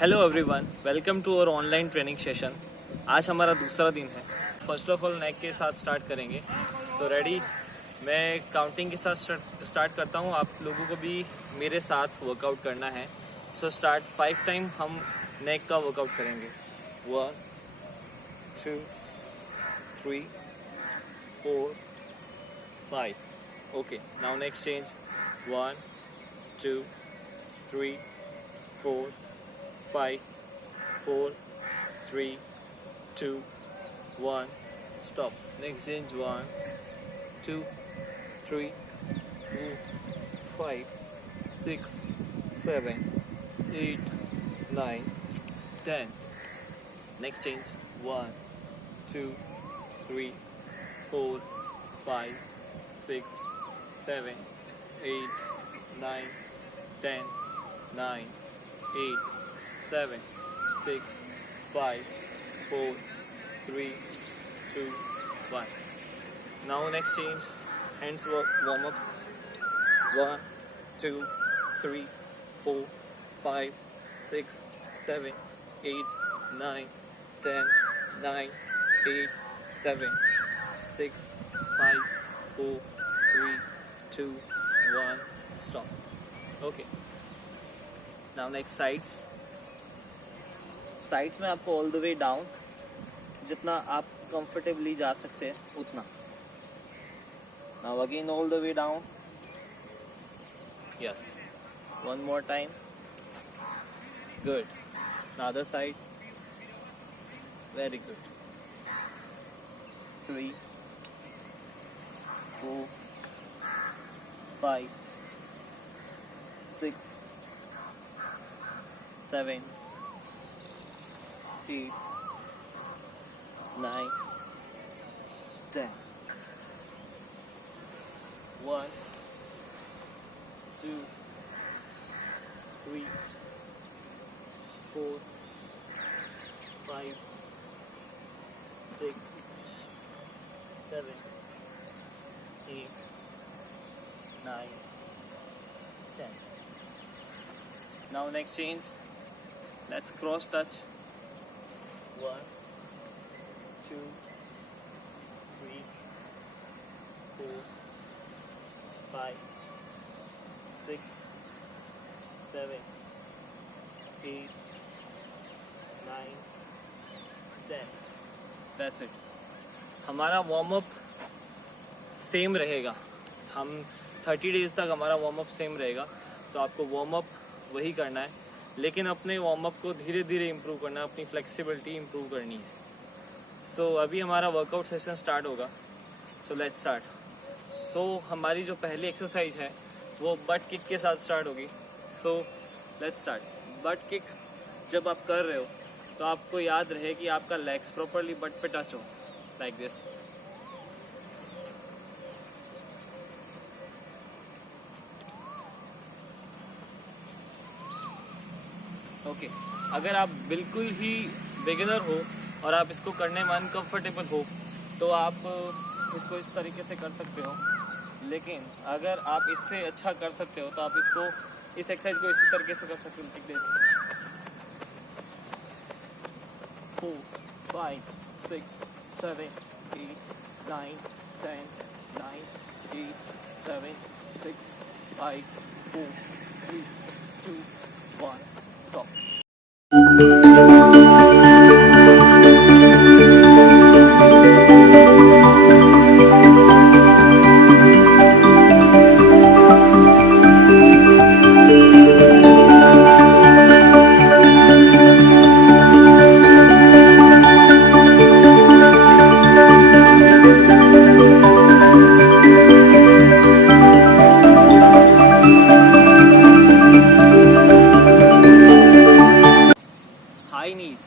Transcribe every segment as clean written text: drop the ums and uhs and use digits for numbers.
Hello everyone, welcome to our online training session. आज हमारा दूसरा दिन है। फर्स्ट ऑफ ऑल नेक के साथ स्टार्ट करेंगे। सो रेडी, मैं काउंटिंग के साथ स्टार्ट करता हूँ। आप लोगों को भी मेरे साथ वर्कआउट करना है। सो स्टार्ट 5 टाइम हम नेक का वर्कआउट करेंगे। 1 2 3 4 5। Okay, now next change. 1 2 3 4 5 4 3 2 1 stop. Next change. 1 2 3 4 5 6 7 8 9 10. Next change. 1 2 3 4 5 6 7 8 9 10 9 8 7 6 5 4 3 2 1. Now next change. Hands warm up. 1 2 3 4 5 6 7 8 9 10 9 8 7 6 5 4 3 2 1 stop. Okay. Now next sides में आपको ऑल द वे डाउन, जितना आप कंफर्टेबली जा सकते हैं उतना। Now again all the way down. Yes, one more time. Good. Other side. Very good. 3 4 5 6 7 8 9 10. 1 2 3 4 5 6 7 8 9 10. Now next change. Let's cross touch. 1 2 3 4 5 6 7 8 9 10. That's it. हमारा warm up same रहेगा। हम 30 days तक हमारा वार्म अप सेम रहेगा, तो आपको वार्म अप वही करना है, लेकिन अपने वार्म अप को धीरे धीरे इम्प्रूव करना है, अपनी फ्लेक्सिबिलिटी इम्प्रूव करनी है। सो अभी हमारा वर्कआउट सेशन स्टार्ट होगा। So let's start. सो हमारी जो पहली एक्सरसाइज है वो बट किक के साथ स्टार्ट होगी। So let's start. But kick जब आप कर रहे हो तो आपको याद रहे कि आपका लेग्स प्रॉपरली बट पे टच हो, लाइक दिस। ओके, अगर आप बिल्कुल ही बिगिनर हो और आप इसको करने में अनकंफर्टेबल हो तो आप इसको इस तरीके से कर सकते हो, लेकिन अगर आप इससे अच्छा कर सकते हो तो आप इसको इस एक्सरसाइज को इसी तरीके से कर सकते हो। देख 4 5 6 7 8 9 10 9 8 7 6 5 4 3 2 1 stop. हाई नीज,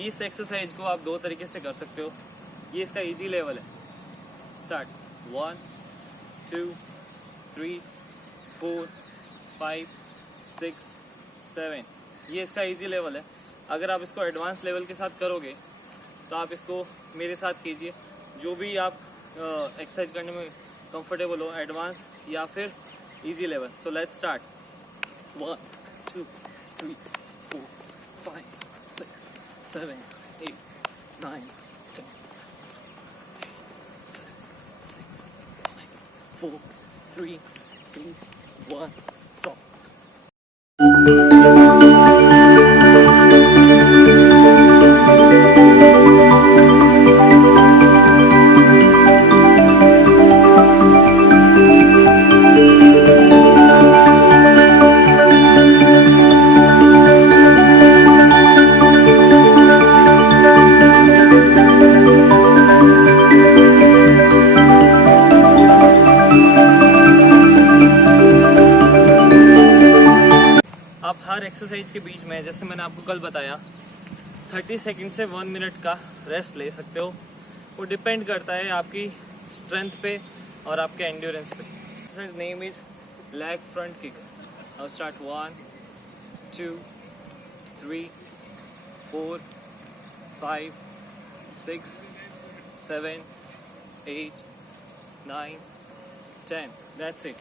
इस एक्सरसाइज को आप दो तरीके से कर सकते हो। ये इसका इजी लेवल है। स्टार्ट। 1 2 3 4 5 6 7। ये इसका इजी लेवल है। अगर आप इसको एडवांस लेवल के साथ करोगे तो आप इसको मेरे साथ कीजिए। जो भी आप एक्सरसाइज करने में कंफर्टेबल हो, एडवांस या फिर easy level. So let's start. 1 2 3 4 7, 8, 9, 10, 7, 6, 5, 4, 3, 2, 1, stop. आप हर एक्सरसाइज के बीच में, जैसे मैंने आपको कल बताया, 30 सेकंड से 1 मिनट का रेस्ट ले सकते हो। वो डिपेंड करता है आपकी स्ट्रेंथ पे और आपके एंड्योरेंस पे। Exercise name is leg front kick. Now start 1 2 3 4 5 6 7 8 9 10. That's it.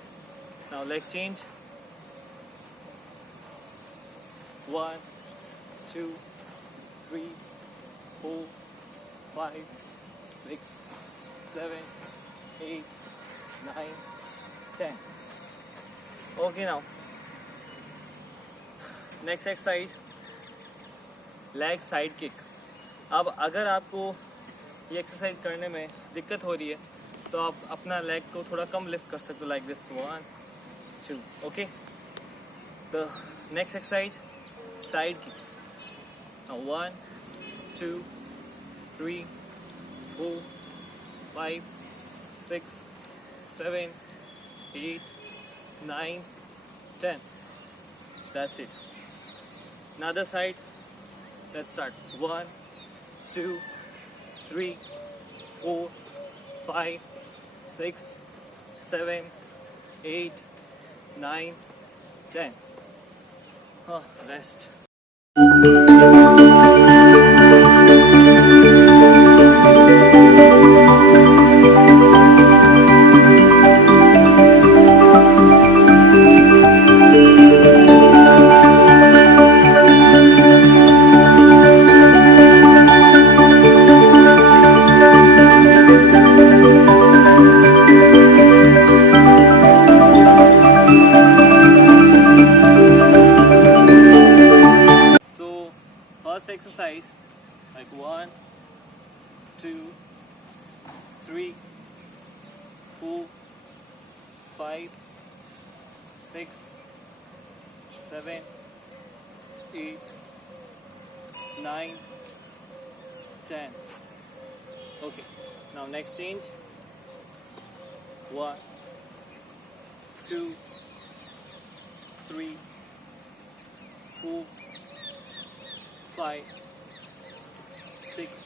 Now leg change. 1 2 3 4 5 6 7 8 9 10. Okay, now next exercise, leg side kick. अब अगर आपको ये एक्सरसाइज करने में दिक्कत हो रही है तो आप अपना लेग को थोड़ा कम लिफ्ट कर सकते हो, लाइक दिस 1 2. ओके, तो next exercise side kick. Now 1 2 3 4 5 6 7 8 9 10. That's it. Another side. Let's start. 1 2 3 4 5 6 7 8 9 10. Rest. First exercise, like 1 2 3 4 5 6 7 8 9 10. Okay, now next change. 1 2 3 4 5 6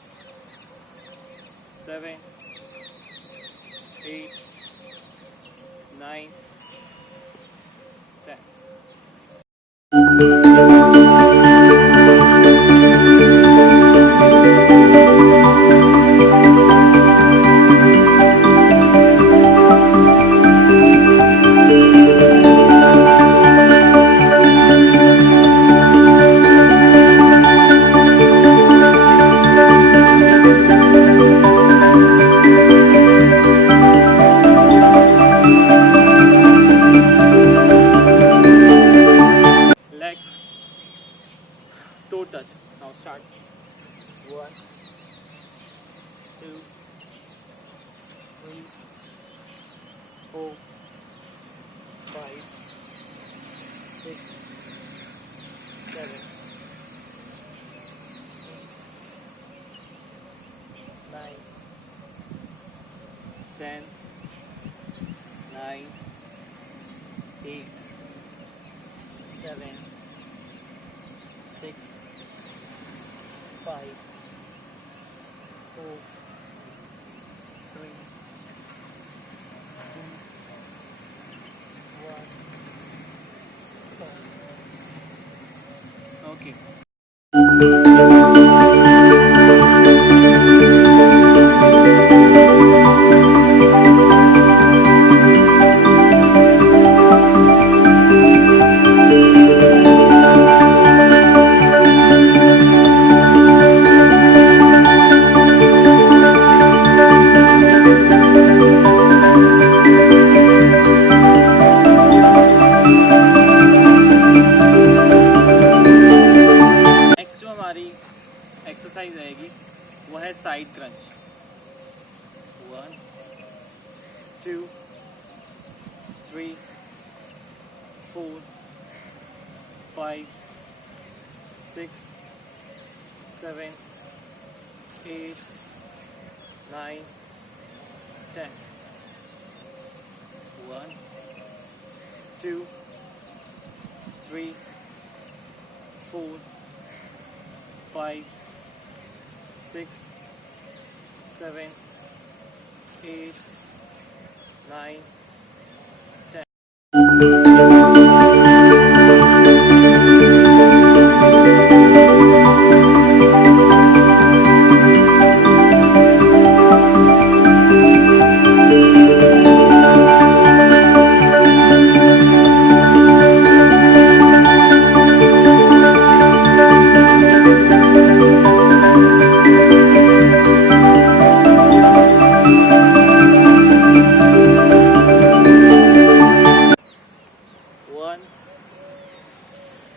7 8 9 10. Toe touch. Now start. 1 2 3 4 5 6 7 9 10 9 8 7 6 5 4 3 2 1. Okay. वो है साइड क्रंच। 1 2 3 4 5 6 7 8 9 10 1 2 3 4 5 6 7 8 9 10 1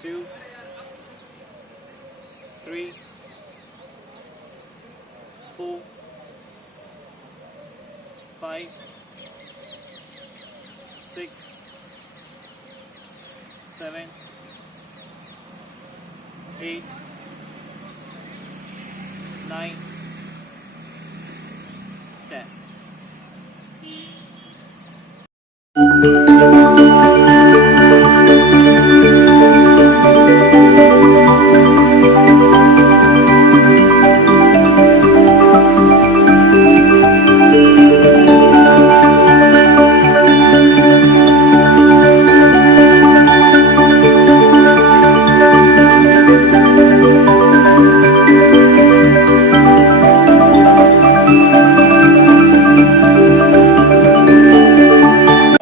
2 3 4 5 6 7 8 9 10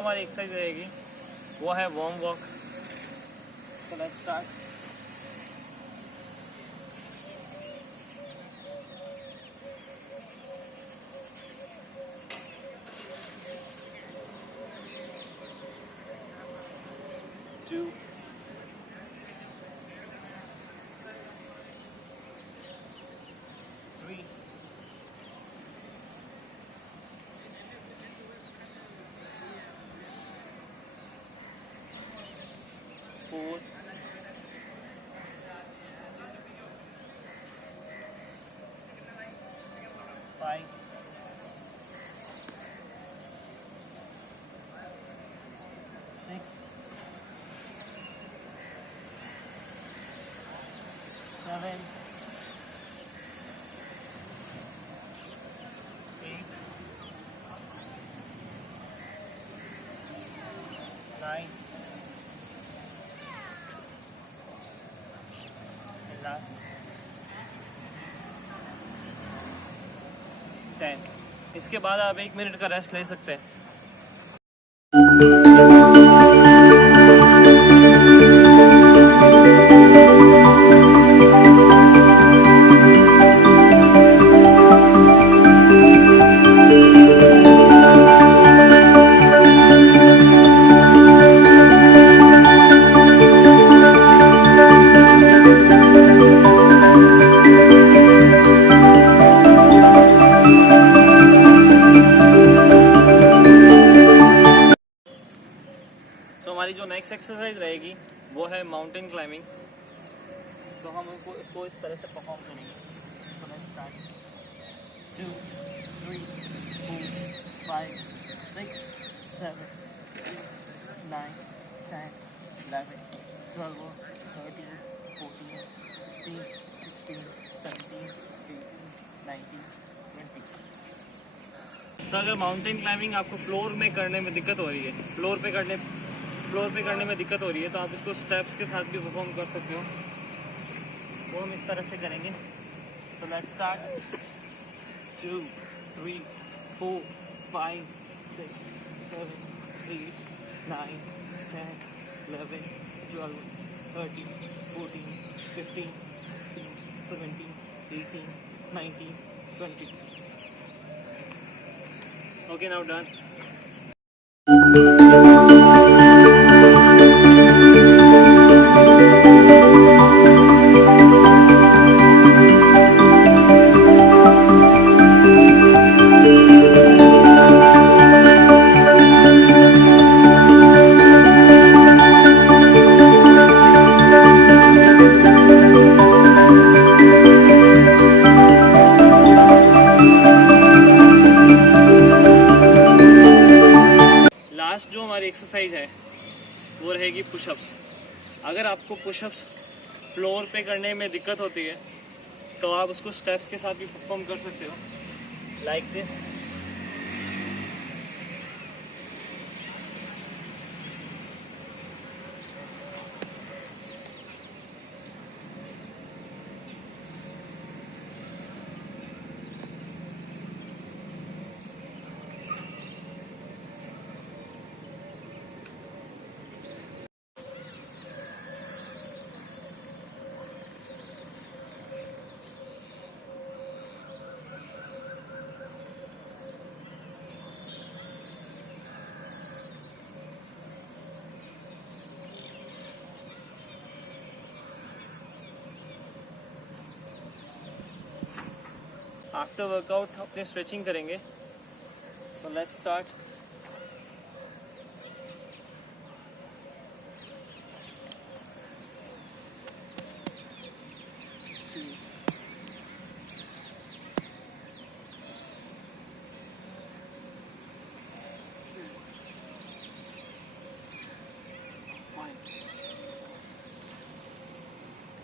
हमारी exercise रहेगी वो है warm walk. So let's start. Two, 3, 4, 5, 6, 7, 8, 9 and last 10। इसके बाद आप 1 minute का रेस्ट ले सकते हैं। हमारी जो नेक्स्ट एक्सरसाइज रहेगी वो है माउंटेन क्लाइंबिंग। तो हम इसको इस तरह से परफॉर्म करेंगे। तो लेट्स स्टार्ट। 2 3 4 5 6 7 9 10 11 12 13 14 15 16 17 18 19 20। सर अगर माउंटेन क्लाइंबिंग आपको फ्लोर में करने में दिक्कत हो रही है, फ्लोर पे करने में दिक्कत हो रही है, तो आप इसको स्टेप्स के साथ भी परफॉर्म कर सकते हो। वो हम इस तरह से करेंगे। So let's start. 2 3 4 5 6 7 8 9 10 11 12 13 14 15 16 17 18 19 20। Okay, now done. अगर आपको पुशअप्स फ्लोर पे करने में दिक्कत होती है तो आप उसको स्टेप्स के साथ भी परफॉर्म कर सकते हो, लाइक दिस। आफ्टर वर्कआउट अपने स्ट्रेचिंग करेंगे। So let's start.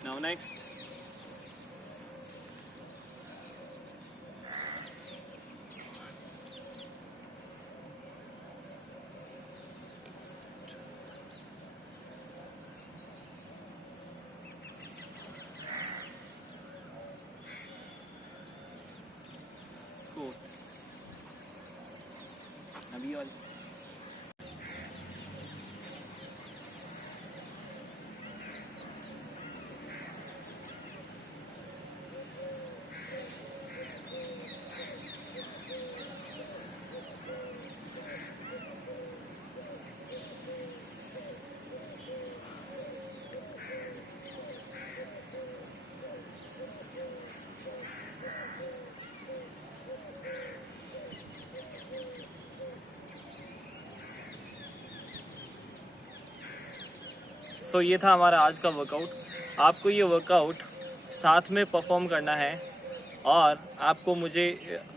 Now next. Fourth. अभी और सो ये था हमारा आज का वर्कआउट। आपको ये वर्कआउट साथ में परफॉर्म करना है और आपको मुझे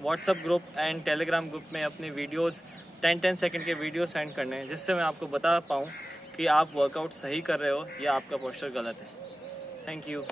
WhatsApp group and Telegram group में अपने वीडियोस 10-10 सेकंड के वीडियो सेंड करने हैं, जिससे मैं आपको बता पाऊँ कि आप वर्कआउट सही कर रहे हो या आपका पोस्चर गलत है। Thank you.